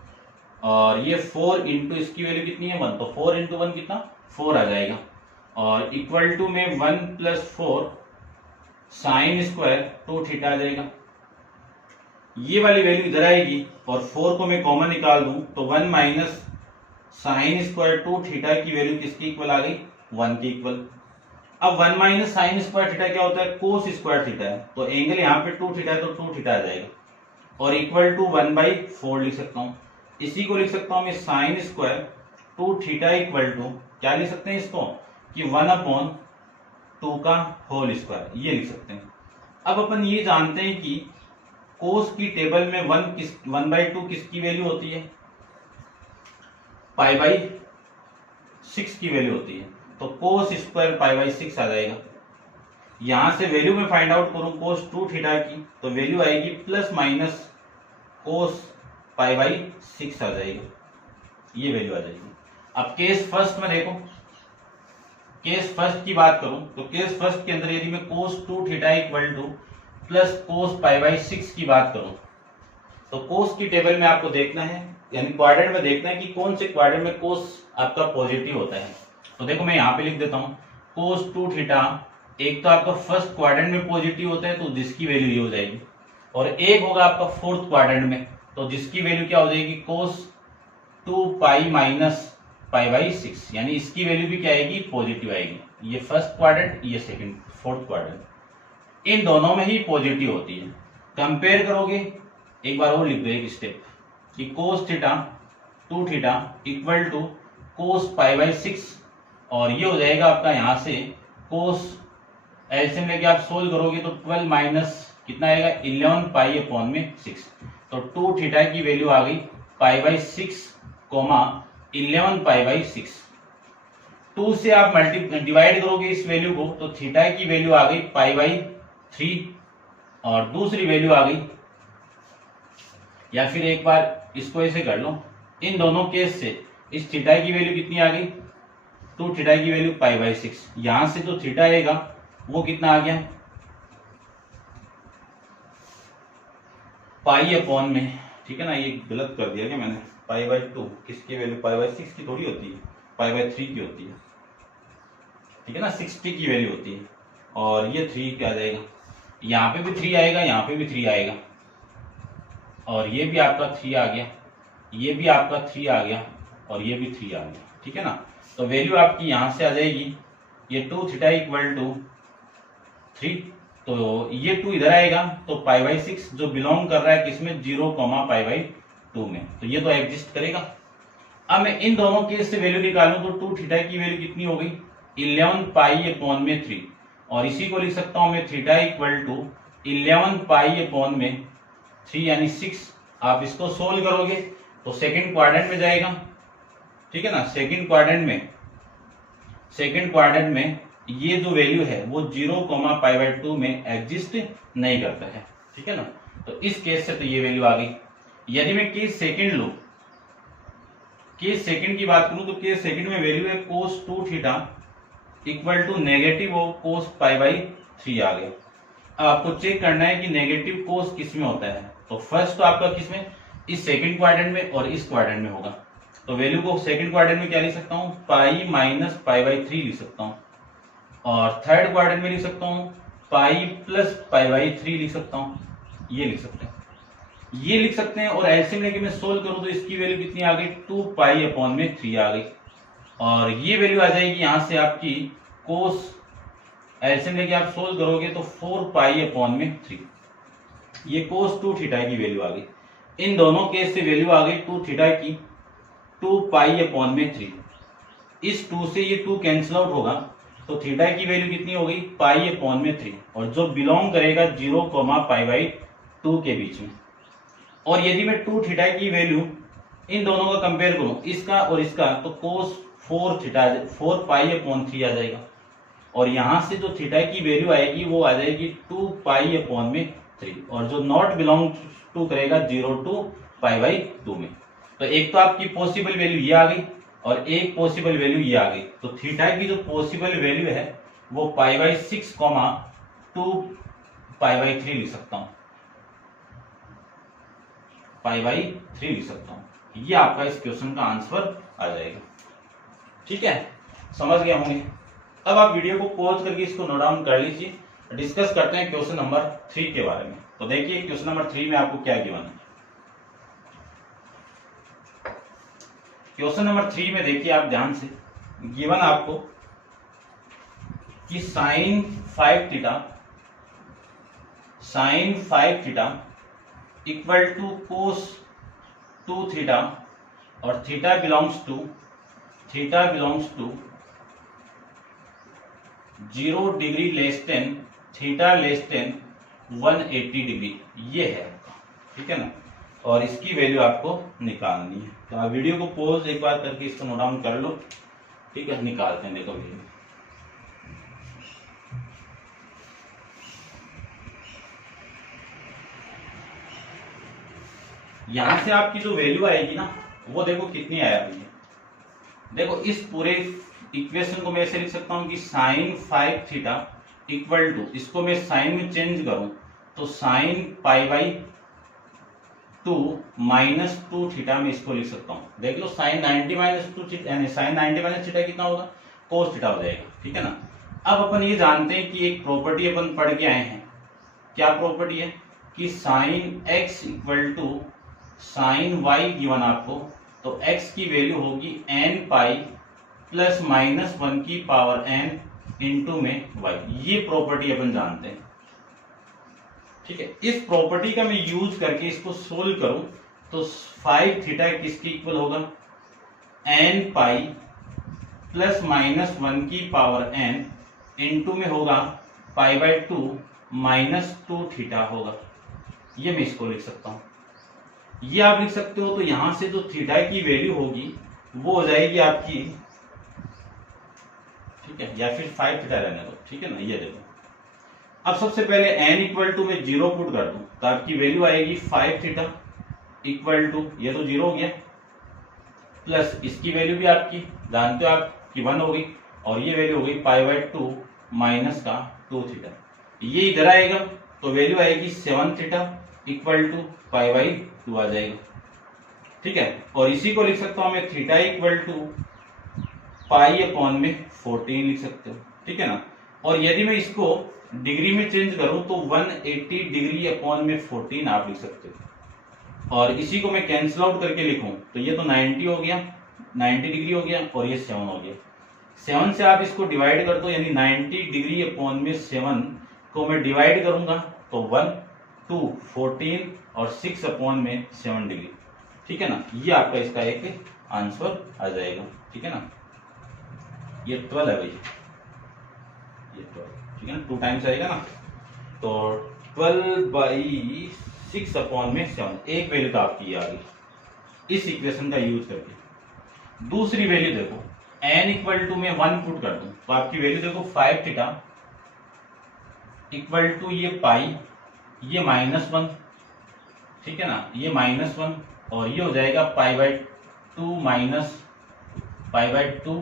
और ये 4 इंटू इसकी वैल्यू कितनी है 1, तो 4 इंटू 1 कितना 4 आ जाएगा, और इक्वल टू में 1 प्लस 4 साइन स्क्वायर 2 थीटा आ जाएगा। ये वाली वैल्यू इधर आएगी और 4 को मैं कॉमन निकाल दूं तो 1 माइनस साइन स्क्वायर 2 थीटा की वैल्यू किसकी इक्वल आ गई, 1 की इक्वल। अब 1 माइनस साइन स्क्वायर थीटा क्या होता है, कोस स्क्वायर थीटा है, तो एंगल यहाँ पे 2 थीटा है तो 2 थीटा आ जाएगा, और इक्वल टू 1/4 लिख सकता हूँ। इसी को लिख सकता हूँ मैं sine square 2 theta equal to क्या लिख सकते हैं इसको, कि 1/2 का होल स्क्वायर, ये लिख सकते हैं। अब अपन ये जानते हैं कि कोस की टेबल में 1/2 किसकी वैल्यू होती है, π/6 की वैल्यू होती है, तो कोस स्क्वायर π/6 आ जाएगा। यहां से वैल्यू में फाइंड आउट करूं कोस 2 थीटा की, तो वैल्यू आएगी प्लस माइनस कोस π/6 आ जाएगी, ये वैल्यू आ जाएगी। अब केस फर्स्ट में देखो, केस फर्स्ट की बात करूं तो केस फर्स्ट के अंदर यदि मैं cos 2 theta equal to plus cos π/6 की बात करूं, तो कोस की टेबल में आपको देखना है, यानी क्वाड्रेंट में देखना है कि कौन से क्वाड्रेंट में कोस आपका पॉजिटिव होता है। तो देखो मैं यहाँ पे लिख देता हूँ कोस 2 थीटा, एक तो आपका फर्स्ट क्वाड्रेंट में पॉजिटिव होता है तो जिसकी वैल्यू ये हो जाएगी, और एक होगा आपका फोर्थ क्वाड्रेंट में, तो जिसकी वैल्यू क्या हो जाएगी, कोस 2 माइनस π/6, यानी इसकी वैल्यू भी क्या आएगी, पॉजिटिव आएगी। ये फर्स्ट क्वाड्रेंट, ये सेकंड फोर्थ क्वाड्रेंट, इन दोनों में ही पॉजिटिव होती है। कंपेयर करोगे, एक बार और लिख दो एक स्टेप, कि cos theta 2 theta equal to cos π/6, और ये हो जाएगा आपका यहां से कोस, एलसीएम लेके आप सोल्व करोगे तो 12 माइनस कितना आएगा 11 π/6, तो 2 थीटा की वैल्यू आ गई π/6, 11 π/6। 2 से आप डिवाइड करोगे इस वैल्यू को, तो थीटा की वैल्यू आ गई π/3, और दूसरी वैल्यू आ गई, या फिर एक बार इसको ऐसे कर लो, इन दोनों केस से इस थीटा की वैल्यू कितनी आ गई, 2 थीटा की वैल्यू π/6, यहां से जो थीटा आएगा वो कितना आ गया, π/, ठीक है ना, ये गलत कर दिया क्या मैंने, π/2, किसकी वैल्यू π/6 की थोड़ी होती है, π/3 की होती है, ठीक है ना, 60 की वैल्यू होती है, और ये 3 क्या आ जाएगा, यहाँ पे भी 3 आएगा, यहाँ पे भी 3 आएगा, और ये भी आपका 3 आ गया, ये भी आपका 3 आ गया, और ये भी 3 आ गया, ठीक है ना। तो वैल्यू आपकी यहां से आ जाएगी, ये 2 थीटा इक्वल टू 3, तो ये 2 इधर आएगा, तो π/6 जो बिलोंग कर रहा है किसमें, 0, π/2 में, तो ये तो एग्जिस्ट करेगा। अब मैं इन दोनों केस से वैल्यू निकालूं तो 2 थीटा की वैल्यू कितनी हो गई, 11 π/3, और इसी को लिख सकता हूं मैं थीटा इक्वल टू 11 π/3 यानी 6। आप इसको सोल्व करोगे तो सेकंड क्वाड्रेंट में जाएगा, ठीक है ना, सेकंड क्वाड्रेंट में ये जो वैल्यू है वो 0, π/2 में एग्जिस्ट नहीं करता है, ठीक है ना। तो इस केस से तो ये वैल्यू आ गई। यदि मैं केस सेकंड लूं, केस सेकंड की बात करूं तो केस सेकंड में वैल्यू है cos 2 theta equal to negative of cos π/3 आ गया। अब आपको चेक करना है कि नेगेटिव कोस किस में होता है, तो फर्स्ट तो आपका किस में, इस सेकंड क्वाड्रेंट में और इस क्वाड्रेंट में होगा, तो वैल्यू को सेकंड क्वाड्रेंट में क्या लिख सकता हूँ, π माइनस π/3 लिख सकता हूँ, और थर्ड क्वाड्रेंट में लिख सकता हूँ π प्लस π/3 लिख सकता हूँ, ये लिख सकते हैं, ये लिख सकते हैं। और एलसीएम लेके मैं सोल्व करूं तो इसकी वैल्यू कितनी आ गई, 2π/3 आ गई, और ये वैल्यू आ जाएगी यहां से आपकी कोस, एलसीएम लेके आप सोल्व करोगे तो 4π/3, ये कोस 2 थीटा की वैल्यू आ गई। इन दोनों केस से वैल्यू आ गई 2 थीटा की 2π/3। इस 2 से ये 2 कैंसिल आउट होगा, तो थीटा की वैल्यू कितनी हो गई, पाई अपॉन में 3, और जो बिलोंग करेगा 0,π/2 के बीच में। और यदि मैं 2 थीटा की वैल्यू इन दोनों का कंपेयर करूं, इसका और इसका, तो cos 4π/3 आ जाएगा। और यहां से जो थीटा की वैल्यू आएगी वो आ जाएगी 2π/3, और जो नॉट बिलोंग टू करेगा 0 to π/2 में। तो एक तो आपकी पॉसिबल वैल्यू ये आ गई और एक पॉसिबल वैल्यू ये आ गई। तो थीटा की जो पॉसिबल वैल्यू है वो π/6, 2π/3 लिख सकता हूं, π/3 लिख सकता हूं। ये आपका इस क्वेश्चन का आंसर आ जाएगा। ठीक है, समझ गए होंगे। अब आप वीडियो को पॉज करके इसको नोट डाउन कर लीजिए। डिस्कस करते हैं क्वेश्चन नंबर 3 के बारे में। तो देखिए क्वेश्चन नंबर 3 में आपको क्या गिवन है। क्वेश्चन नंबर 3 में देखिए आप ध्यान से, गिवन आपको कि sin 5 theta equal to cos 2 theta और theta belongs to 0 degree less than theta less than 180 degree, ये है। ठीक है ना, और इसकी वैल्यू आपको निकालनी है। तो आप वीडियो को पॉज एक बार करके इसको नोट डाउन कर लो। ठीक है, निकालते हैं। देखो वैल्यू, यहां से आपकी जो वैल्यू आएगी ना, वो देखो कितनी आया भैया। देखो इस पूरे इक्वेशन को मैं ऐसे लिख सकता हूं कि sin 5 थीटा इक्वल टू, इसको मैं साइन में चेंज करूं तो sin π/2 -2 थीटा में इसको लिख सकता हूं। देख लो sin 90 - 2 थीटा, यानी sin 90 - थीटा कितना होगा, cos थीटा हो जाएगा। ठीक है ना। अब अपन ये जानते हैं कि एक प्रॉपर्टी अपन पढ़ के आए हैं। क्या प्रॉपर्टी है कि sin x equal to sin y given आपको, तो x की वैल्यू होगी n π प्लस -1 की पावर n इंटू में y। ये प्रॉपर्टी अपन जानते हैं। ठीक है, इस प्रॉपर्टी का मैं यूज करके इसको सोल्व करूं तो 5 थीटा किसके इक्वल होगा, n π प्लस -1 की पावर n इंटू में होगा π/2 -2 थीटा होगा। ये मैं इसको लिख सकता हूं। ये आप लिख सकते हो। तो यहां से जो थीटा की वैल्यू होगी वो हो जाएगी आपकी, ठीक है, या फिर 5 थीटा रहने दो। ठीक है ना, ये देखो। अब सबसे पहले n इक्वल टू में 0 पुट कर दूं तो आपकी वैल्यू आएगी 5 थीटा इक्वल टू, ये तो 0 हो गया, प्लस इसकी वैल्यू भी आपकी जानते हो आप कि 1 हो गई, और ये वैल्यू हो गई π/2 माइनस का 2 थीटा। ये इधर आएगा तो वैल्यू आएगी 7 थीटा इक्वल टू π/2 आ जाएगा। ठीक है, और इसी को लिख सकता हूं मैं थीटा इक्वल टू π/14 लिख सकते हो। ठीक है ना। और यदि मैं इसको डिग्री में चेंज करूं तो 180 डिग्री अपॉन में 14 आप लिख सकते हो। और इसी को मैं कैंसिल आउट करके लिखूं तो ये तो 90 हो गया, 90 डिग्री हो गया, और ये 7 हो गया। 7 से आप इसको डिवाइड कर दो, यानी 90 डिग्री अपॉन में 7 को मैं डिवाइड करूंगा तो 1 2 14 और 6 अपॉन में 7 डिग्री। ठीक है ना, ये आपका इसका एक आंसर आ जाएगा। ठीक है ना, ये 12 है भाई, ये 12। ठीक है ना, 2 टाइम्स आएगा ना, तो 12/6 अपॉन में 7, एक वैल्यू तो आपकी आ गई इस इक्वेशन का यूज करके। दूसरी वैल्यू देखो, n इक्वल टू में 1 पुट कर दूं तो आपकी वैल्यू देखो 5 थीटा इक्वल टू ये पाई, ये -1। ठीक है ना, ये -1, और ये हो जाएगा π/2 माइनस π/2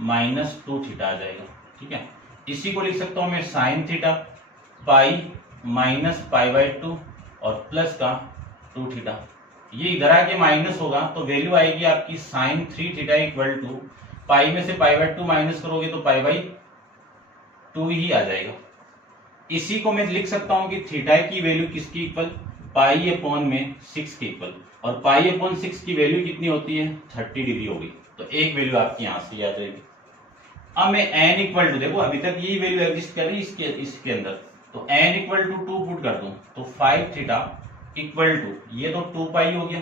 -2 थीटा आ जाएगा। ठीक है, इसी को लिख सकता हूं मैं sin थीटा पाई माइनस π/2 और प्लस का 2 थीटा। ये इधर आके माइनस होगा तो वैल्यू आएगी आपकी sin 3 थीटा इक्वल टू, पाई में से π/2 माइनस करोगे तो π/2 ही आ जाएगा। इसी को मैं लिख सकता हूं कि थीटा की वैल्यू किसकी इक्वल, π/6 के इक्वल, और π/6 की वैल्यू कितनी होती है, 30 डिग्री होगी। तो एक वैल्यू आपकी यहां से आ जाएगी। अब मैं n इक्वल टू, देखो अभी तक यही वैल्यू एग्जिस्ट कर रही है इसके अंदर, तो n इक्वल टू 2 पुट कर दूं तो 5 थीटा इक्वल टू, ये तो 2 पाई हो गया,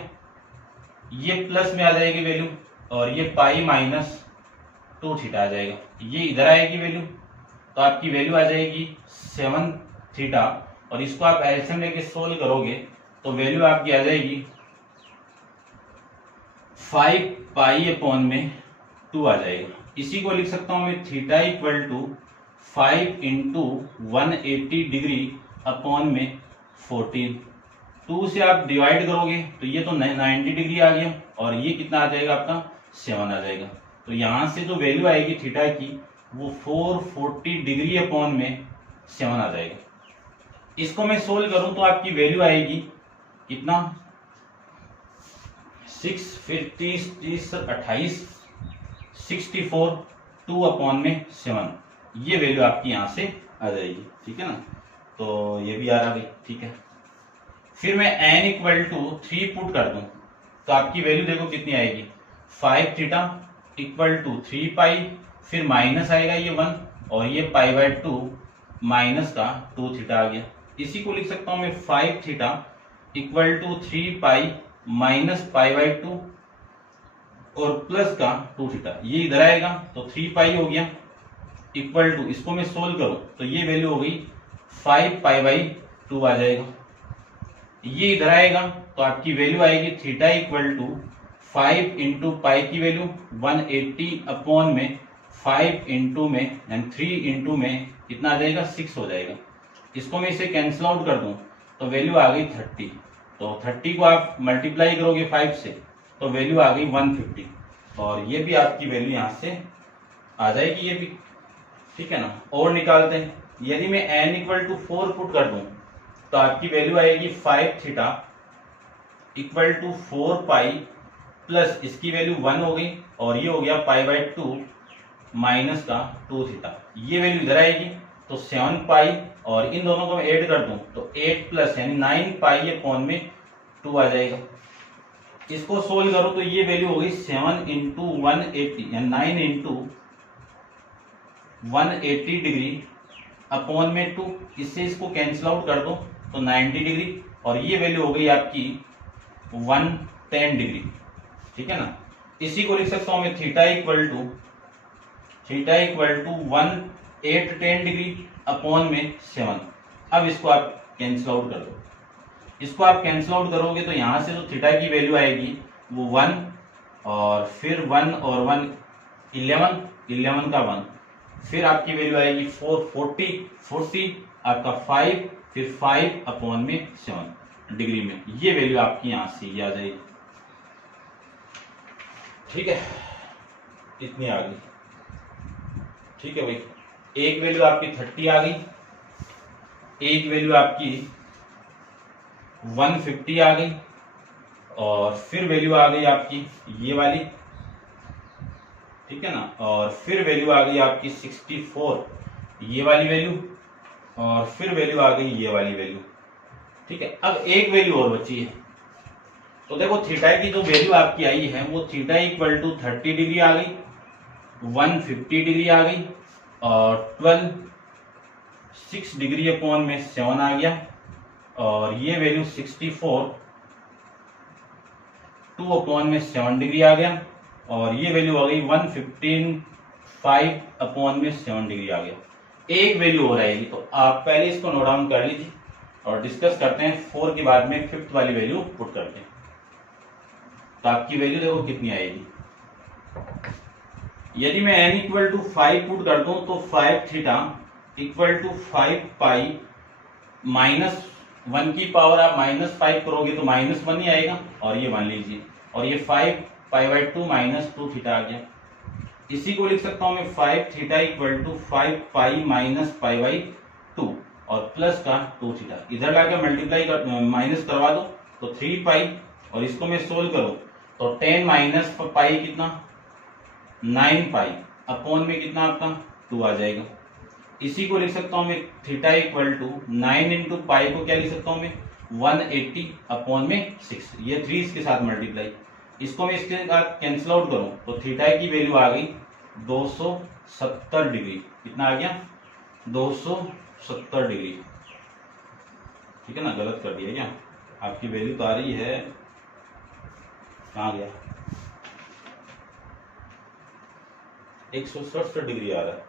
ये प्लस में आ जाएगी वैल्यू, और ये पाई माइनस 2 थीटा आ जाएगा। ये इधर आएगी वैल्यू, तो आपकी वैल्यू आ जाएगी 7 थीटा, और इसको आप एलसीएम लेके सोल्व करोगे तो वैल्यू आपकी आ जाएगी 5 पाई अपॉन में 2 आ जाएगा। इसी को लिख सकता हूं मैं theta equal to 5 into 180 degree upon में 14। 2 से आप डिवाइड करोगे तो ये तो 90 डिग्री आ गया, और ये कितना आ जाएगा आपका 7 आ जाएगा। तो यहां से जो वैल्यू आएगी थीटा की वो 440 डिग्री अपॉन में 7 आ जाएगा। इसको मैं सोल्व करूं तो आपकी वैल्यू आएगी कितना 6 फिर 30 28 64 2 अपॉन में 7, ये वैल्यू आपकी यहां से आ जाएगी। ठीक है ना, तो ये भी आ रहा भाई। ठीक है, फिर मैं n इक्वल टू 3 पुट कर दूं तो आपकी वैल्यू देखो कितनी आएगी 5 थीटा इक्वल टू 3 पाई, फिर माइनस आएगा ये 1, और ये पाई बाय 2 माइनस का 2 थीटा आ गया। इसी को लिख सकता हूं मैं 5 theta equal to 3 pi minus pi by 2 और प्लस का 2 थीटा, ये इधर आएगा तो 3 पाई हो गया इक्वल टू, इसको मैं सोल्व करूं तो ये वैल्यू हो गई 5 पाई बाई 2 आ जाएगा। ये इधर आएगा तो आपकी वैल्यू आएगी theta equal to 5 into pi की वैल्यू 180 अपॉन में 5 इंटू में एंड 3 इंटू में कितना आ जाएगा 6 हो जाएगा। इसको मैं इसे कैंसिल आउट कर दूं तो वैल्यू आ गई 30, तो 30 को आप मल्टीप्लाई करोगे 5 से तो वैल्यू आ गई 150, और ये भी आपकी वैल्यू यहां से आ जाएगी ये भी। ठीक है ना, और निकालते हैं। यदि मैं n इक्वल टू 4 पुट कर दूं तो आपकी वैल्यू आएगी 5 theta equal to 4 pi plus इसकी वैल्यू 1 हो गई, और ये हो गया पाई बाय 2 माइनस का 2 थीटा, ये वैल्यू इधर आएगी तो 7 पाई, और इन दोनों को मैं ऐड कर दूं तो 8 प्लस यानी 9 पाई अपॉन में 2 आ जाएगा। इसको सोल्व करो तो ये वैल्यू हो गई 7 इंटू 180 यानी 9 इंटू 180 डिग्री अपॉन में 2, इससे इसको कैंसिल आउट कर दो तो 90 डिग्री, और ये वैल्यू हो गई आपकी 110 डिग्री। ठीक है ना, इसी को लिख सकता हूं मैं theta equal to 1810 degree upon में 7। अब इसको आप कैंसिल आउट कर दो, इसको आप कैंसिल आउट करोगे तो यहां से जो थीटा की वैल्यू आएगी वो 1 और फिर 1 और 1 11 का 1, फिर आपकी वैल्यू आएगी 40 आपका 5 फिर 5 अपॉन में 7 डिग्री में, ये वैल्यू आपकी यहां से ये आ जाएगी। ठीक है, इतनी आ गई। ठीक है भाई, एक वैल्यू आपकी 30 आ गई, एक वैल्यू आपकी 150 आ गई, और फिर वैल्यू आ गई आपकी ये वाली। ठीक है ना, और फिर वैल्यू आ गई आपकी 64 ये वाली वैल्यू, और फिर वैल्यू आ गई ये वाली वैल्यू। ठीक है, अब एक वैल्यू और बची है, तो देखो थीटा की जो वैल्यू आपकी आई है वो थीटा इक्वल टू 30 डिग्री आ गई, 150 डिग्री आ गई, और 6 डिग्री अपॉन में 7 आ गया, और ये वैल्यू 64 2 अपॉन में 7 डिग्री आ गया, और ये वैल्यू आ गई 115 5 अपॉन में 7 डिग्री आ गया। एक वैल्यू हो रहेगी, तो आप पहले इसको नोट डाउन कर लीजिए और डिस्कस करते हैं 4 के बाद में 5th वाली वैल्यू पुट करते हैं। तो आपकी वैल्यू देखो कितनी आएगी। यदि मैं n इक्वल टू 5 पुट कर दूं तो 5 theta equal to 5 pi minus 1 की पावर आप -5 करोगे तो -1 ही आएगा, और ये 1 लीजिए, और ये 5 पाई बाय 2 माइनस 2 थीटा आ गया। इसी को लिख सकता हूं मैं 5 theta equal to 5 pi minus pi by 2 और प्लस का 2 थीटा, इधर लाकर मल्टीप्लाई कर माइनस करवा दो तो 3 पाई, और इसको मैं सोल्व करूं तो 10 माइनस पाई कितना 9 पाई अपॉन में कितना आपका 2 आ जाएगा। इसी को लिख सकता हूं मैं theta equal to 9 into pi को क्या लिख सकता हूं मैं 180 अपॉन में 6, ये 3 इसके साथ मल्टीप्लाई, इसको मैं इसके साथ कैंसिल आउट करूं तो थीटा की वैल्यू आ गई 270 डिग्री। कितना आ गया 270 डिग्री। ठीक है ना, गलत कर दिया क्या, आपकी वैल्यू तो आ रही है, कहाँ गया 167 डिग्री आ रहा है,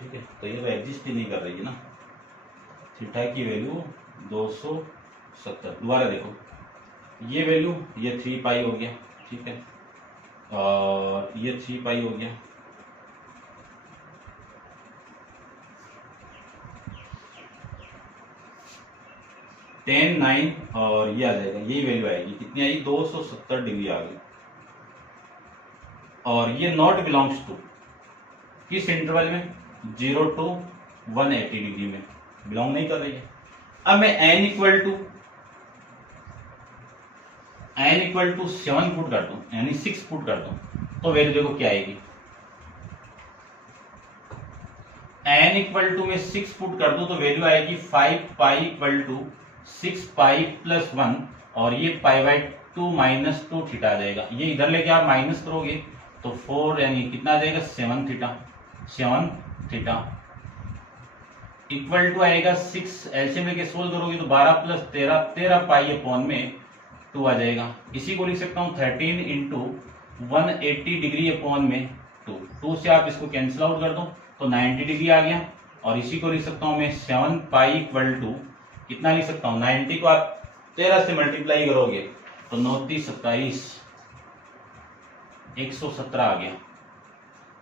ठीक है। तो ये तो एग्जिस्ट ही नहीं कर रही है ना, थीटा की वैल्यू 270। दोबारा देखो, ये वैल्यू ये 3 पाई हो गया, ठीक है, और ये 3 पाई हो गया, टेन 9 और ये आ जाएगा, यही वैल्यू आएगी, कितनी आई 270 डिग्री आ गई। और ये नॉट बिलोंग्स टू किस इंटरवल में, 0 to 180 डिग्री में बिलोंग नहीं कर रही है। अब मैं n इक्वल टू 7 पुट कर दूं, यानी 6 पुट कर दूं, तो वैल्यू देखो क्या आएगी। n इक्वल टू में 6 पुट कर दूं तो वैल्यू आएगी 5 pi equal to 6 pi plus 1, और ये पाई बाई 2 माइनस 2 थीटा आ जाएगा। ये इधर लेके आप माइनस करोगे तो 4 यानी कितना आ जाएगा 7 थीटा इक्वल टू आएगा 6, एलसीएम लेके सोल्व करोगे तो 12 प्लस 13 पाई अपॉन में 2 आ जाएगा। इसी को लिख सकता हूँ 13 इंटू 180 डिग्री अपॉन में 2 से आप इसको कैंसिल आउट कर दो तो 90 डिग्री आ गया। और इसी को लिख सकता हूँ मैं 7 पाई इक्वल टू कितना लिख सकता हूँ, 90 को आप 13 से मल्टीप्लाई करोगे तो 9 27 117 आ गया,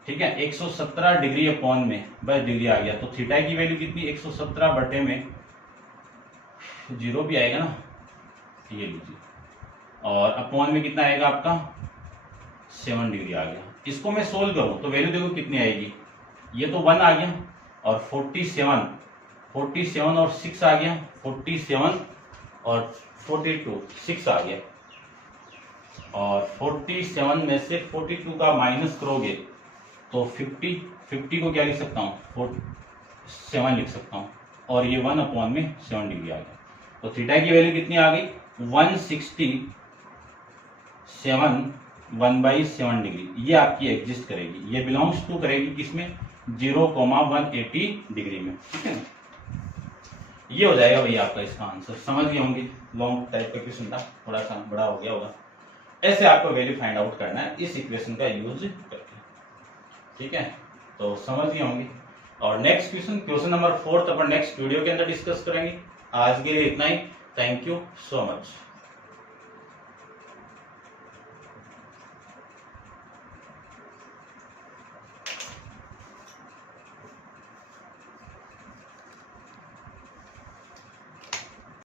ठीक है। 117 डिग्री अपॉन में बस डिग्री आ गया, तो थीटा की वैल्यू कितनी 117 बटे में 0 भी आएगा ना, ये लीजिए, और अपॉन में कितना आएगा आपका 7 डिग्री आ गया। इसको मैं सोल्व करूं तो वैल्यू देखो कितनी आएगी, ये तो 1 आ गया और 47 और 6 आ गया, 47 और 42 6 आ गया, और 47 में से 42 का माइनस करोगे तो 50 को क्या लिख सकता हूँ 7 लिख सकता हूँ, और ये 1 अपॉन में 7 डिग्री आ गया। तो थीटा की वैल्यू कितनी आ गई 167 1/7 डिग्री, ये आपकी एग्जिस्ट करेगी, ये बिलोंग्स टू करेगी किसमें 0,180 डिग्री में, ठीक है। ये हो जाएगा भैया आपका इसका आंसर। समझ गए होंगे, लॉन्ग टाइप का क्वेश्चन था, थोड़ा सा बड़ा हो गया होगा। ऐसे आपको वैल्यू फाइंड आउट करना है इस इक्वेशन का यूज करके, ठीक है। तो समझ गए होंगे। और नेक्स्ट क्वेश्चन नंबर 4 अपन नेक्स्ट वीडियो के अंदर डिस्कस करेंगे। आज के लिए इतना ही, थैंक यू सो मच।